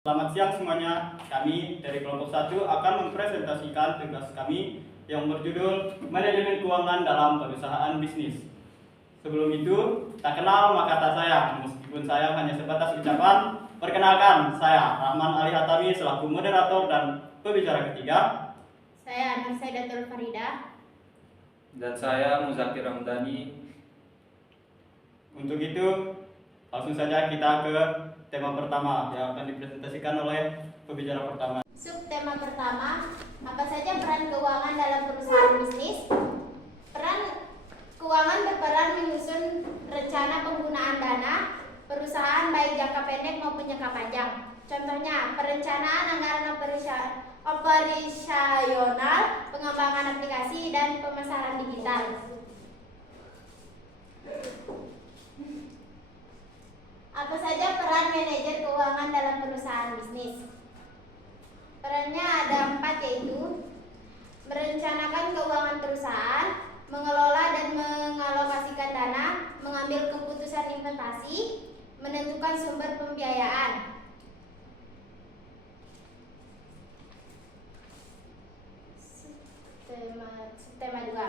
Selamat siang semuanya, kami dari kelompok 1 akan mempresentasikan tugas kami yang berjudul Manajemen Keuangan dalam Perusahaan Bisnis. Sebelum itu, tak kenal maka tak sayang, meskipun saya hanya sebatas ucapan. Perkenalkan, saya Rahman Ali Hatami selaku moderator dan pembicara ketiga. Saya Nur Saidatul Farida. Dan saya Muzakir Ramdhani. Untuk itu, langsung saja kita ke tema pertama yang akan dipresentasikan oleh pembicara pertama. Subtema pertama, apa saja peran keuangan dalam perusahaan bisnis? Peran keuangan berperan menyusun rencana penggunaan dana perusahaan baik jangka pendek maupun jangka panjang. Contohnya, perencanaan anggaran operasional, pengembangan aplikasi, dan pemasaran digital. Apa saja peran manajer keuangan dalam perusahaan bisnis? Perannya ada 4, yaitu merencanakan keuangan perusahaan, mengelola dan mengalokasikan dana, mengambil keputusan investasi, menentukan sumber pembiayaan. Subtema 2.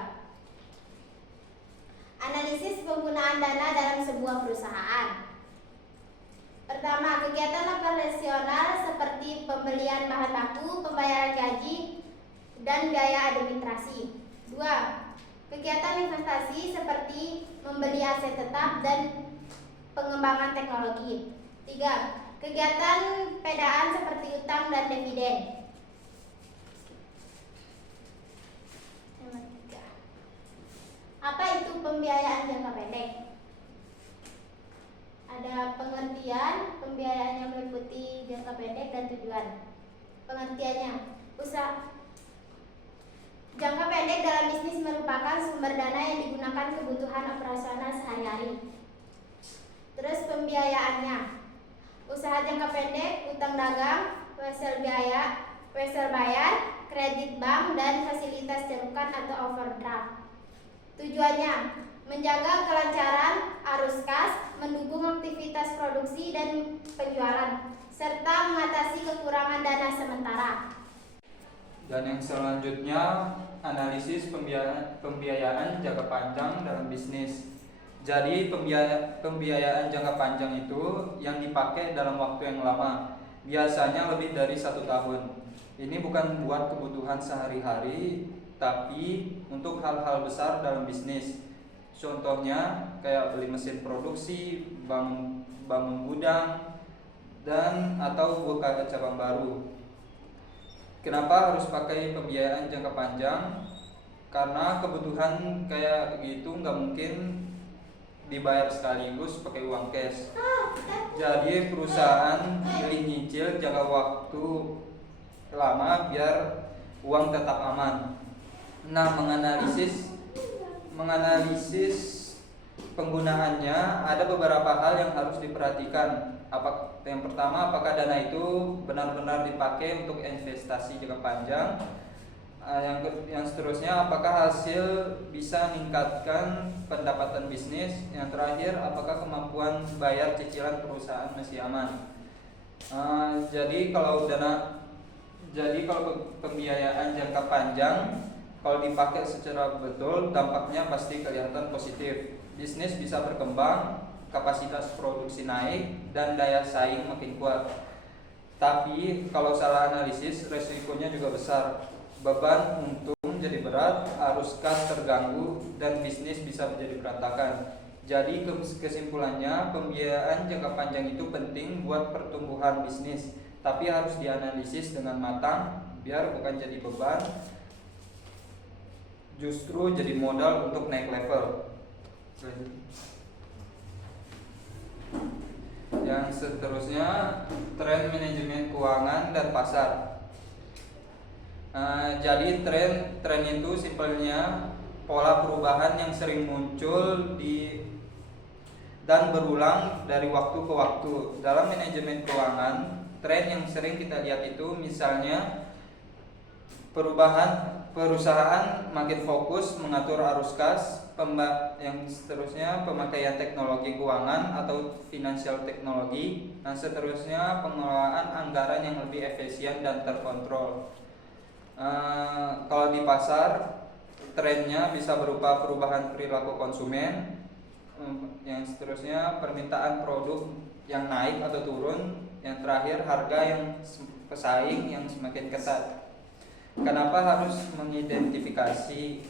Analisis penggunaan dana dalam sebuah perusahaan. Pertama, kegiatan operasional seperti pembelian bahan baku, pembayaran gaji, dan biaya administrasi. 2. Kegiatan investasi seperti membeli aset tetap dan pengembangan teknologi. 3. Kegiatan pedaan seperti utang dan dividen. Apa itu pembiayaan jangka pendek? Ada pengertian, pembiayaan yang meliputi jangka pendek dan tujuan. Pengertiannya, jangka pendek dalam bisnis merupakan sumber dana yang digunakan kebutuhan operasional sehari-hari. Terus pembiayaannya, usaha jangka pendek, utang dagang, wesel bayar, kredit bank, dan fasilitas cerukan atau overdraft. Tujuannya, menjaga kelancaran arus kas, mendukung aktivitas produksi dan penjualan, serta mengatasi kekurangan dana sementara. Dan yang selanjutnya, analisis pembiayaan jangka panjang dalam bisnis. Jadi pembiayaan jangka panjang itu yang dipakai dalam waktu yang lama, biasanya lebih dari 1 tahun. Ini bukan buat kebutuhan sehari-hari, tapi untuk hal-hal besar dalam bisnis. Contohnya kayak beli mesin produksi, bangun gudang, dan atau buka cabang baru. Kenapa harus pakai pembiayaan jangka panjang? Karena kebutuhan kayak gitu nggak mungkin dibayar sekaligus pakai uang cash. Jadi perusahaan pilih nyicil jangka waktu lama biar uang tetap aman. Nah, menganalisis penggunaannya ada beberapa hal yang harus diperhatikan. Yang pertama, apakah dana itu benar-benar dipakai untuk investasi jangka panjang? Yang seterusnya, apakah hasil bisa meningkatkan pendapatan bisnis? Yang terakhir, apakah kemampuan bayar cicilan perusahaan masih aman? Jadi kalau pembiayaan jangka panjang, kalau dipakai secara betul, dampaknya pasti kelihatan positif. Bisnis bisa berkembang, kapasitas produksi naik, dan daya saing makin kuat. Tapi kalau salah analisis, resikonya juga besar. Beban untung jadi berat, arus kas terganggu, dan bisnis bisa menjadi berantakan. Jadi kesimpulannya, pembiayaan jangka panjang itu penting buat pertumbuhan bisnis, tapi harus dianalisis dengan matang biar bukan jadi beban, justru jadi modal untuk naik level. Yang seterusnya, tren manajemen keuangan dan pasar. Jadi tren itu simpelnya pola perubahan yang sering muncul dan berulang dari waktu ke waktu. Dalam manajemen keuangan, tren yang sering kita lihat itu misalnya perubahan perusahaan makin fokus mengatur arus kas, yang seterusnya pemakaian teknologi keuangan atau financial teknologi, dan seterusnya pengelolaan anggaran yang lebih efisien dan terkontrol. Kalau di pasar, trennya bisa berupa perubahan perilaku konsumen, yang seterusnya permintaan produk yang naik atau turun, yang terakhir harga yang pesaing yang semakin ketat. Kenapa harus mengidentifikasi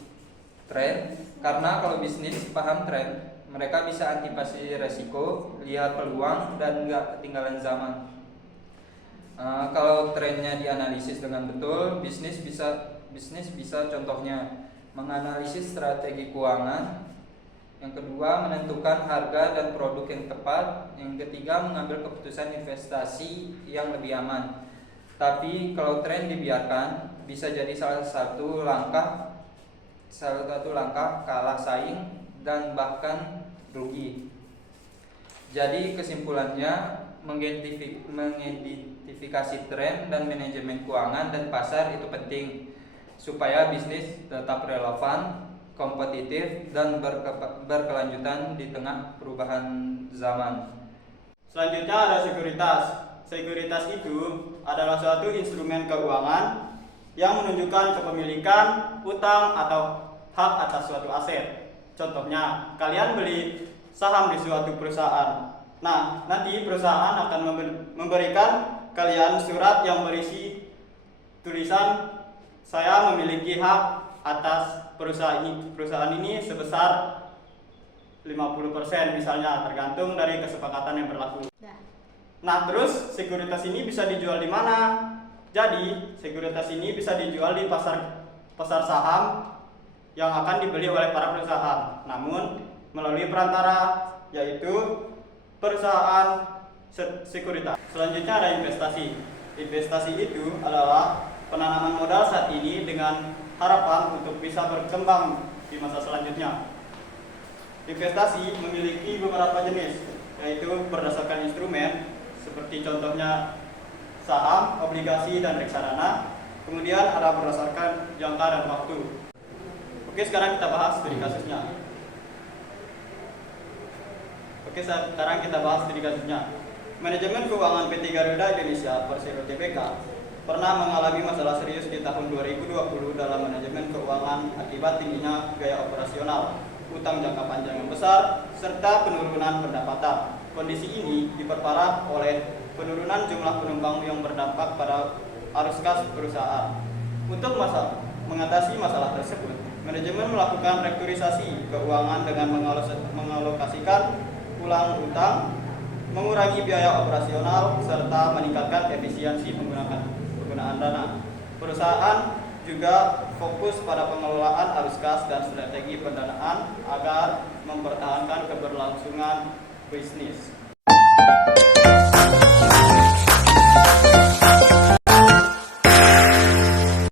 tren? Karena kalau bisnis paham tren, mereka bisa antisipasi resiko, lihat peluang, dan nggak ketinggalan zaman. Kalau trennya dianalisis dengan betul, bisnis bisa contohnya menganalisis strategi keuangan, yang kedua menentukan harga dan produk yang tepat, yang ketiga mengambil keputusan investasi yang lebih aman. Tapi kalau tren dibiarkan, bisa jadi salah satu langkah kalah saing dan bahkan rugi. Jadi kesimpulannya, mengidentifikasi tren dan manajemen keuangan dan pasar itu penting supaya bisnis tetap relevan, kompetitif, dan berkelanjutan di tengah perubahan zaman. Selanjutnya ada sekuritas. Sekuritas itu adalah suatu instrumen keuangan yang menunjukkan kepemilikan, utang, atau hak atas suatu aset. Contohnya, kalian beli saham di suatu perusahaan. Nah, nanti perusahaan akan memberikan kalian surat yang berisi tulisan saya memiliki hak atas perusahaan ini sebesar 50% misalnya, tergantung dari kesepakatan yang berlaku. Nah, terus sekuritas ini bisa dijual di mana? Jadi, sekuritas ini bisa dijual di pasar saham yang akan dibeli oleh para perusahaan, namun melalui perantara, yaitu perusahaan sekuritas. Selanjutnya ada investasi. Investasi itu adalah penanaman modal saat ini dengan harapan untuk bisa berkembang di masa selanjutnya. Investasi memiliki beberapa jenis, yaitu berdasarkan instrumen, seperti contohnya saham, obligasi, dan reksadana. Kemudian ada berdasarkan jangka dan waktu. Oke, sekarang kita bahas studi kasusnya. Manajemen keuangan PT Garuda Indonesia Persero Tbk pernah mengalami masalah serius di tahun 2020 dalam manajemen keuangan akibat tingginya gaya operasional, utang jangka panjang yang besar, serta penurunan pendapatan. Kondisi ini diperparah oleh penurunan jumlah penumpang yang berdampak pada arus kas perusahaan. Untuk mengatasi masalah tersebut, manajemen melakukan restrukturisasi keuangan dengan mengalokasikan ulang utang, mengurangi biaya operasional, serta meningkatkan efisiensi penggunaan dana. Perusahaan juga fokus pada pengelolaan arus kas dan strategi pendanaan agar mempertahankan keberlangsungan bisnis.